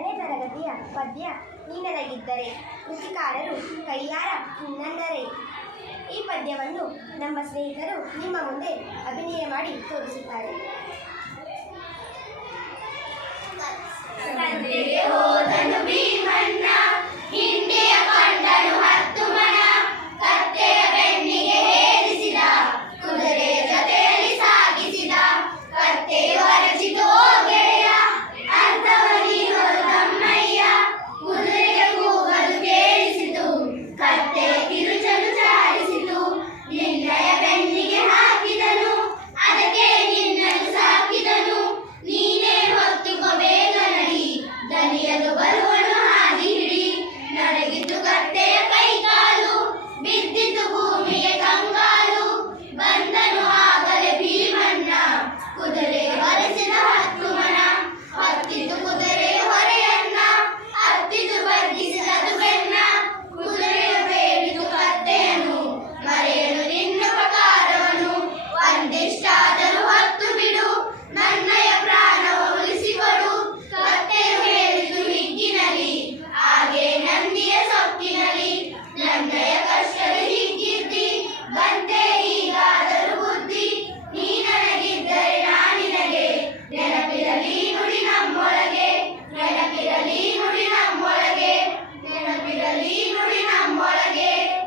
ಎರಡನೇ ತರಗತಿಯ ಪದ್ಯ ನೀಡಲಾಗಿದ್ದರೆ ಕೃಷಿಕಾರರು ಕೈಯಾರ ನಿನ್ನಂದರೆ ಈ ಪದ್ಯವನ್ನು ನಮ್ಮ ಸ್ನೇಹಿತರು ನಿಮ್ಮ ಮುಂದೆ ಅಭಿನಯ ಮಾಡಿ ತೋರಿಸುತ್ತಾರೆ. ಬಂದೆ ಈಗಾದರೂ ಬುದ್ಧಿ. ನನಗಿದ್ದರೆ ನಾ ನಿನಗೆ. ನೆನಪಿರಲಿ ನುಡಿ ನಮ್ಮೊಳಗೆ. ನೆನಪಿರಲಿ ನುಡಿ ನಮ್ಮೊಳಗೆ. ನೆನಪಿರಲಿ ನುಡಿ ನಮ್ಮೊಳಗೆ.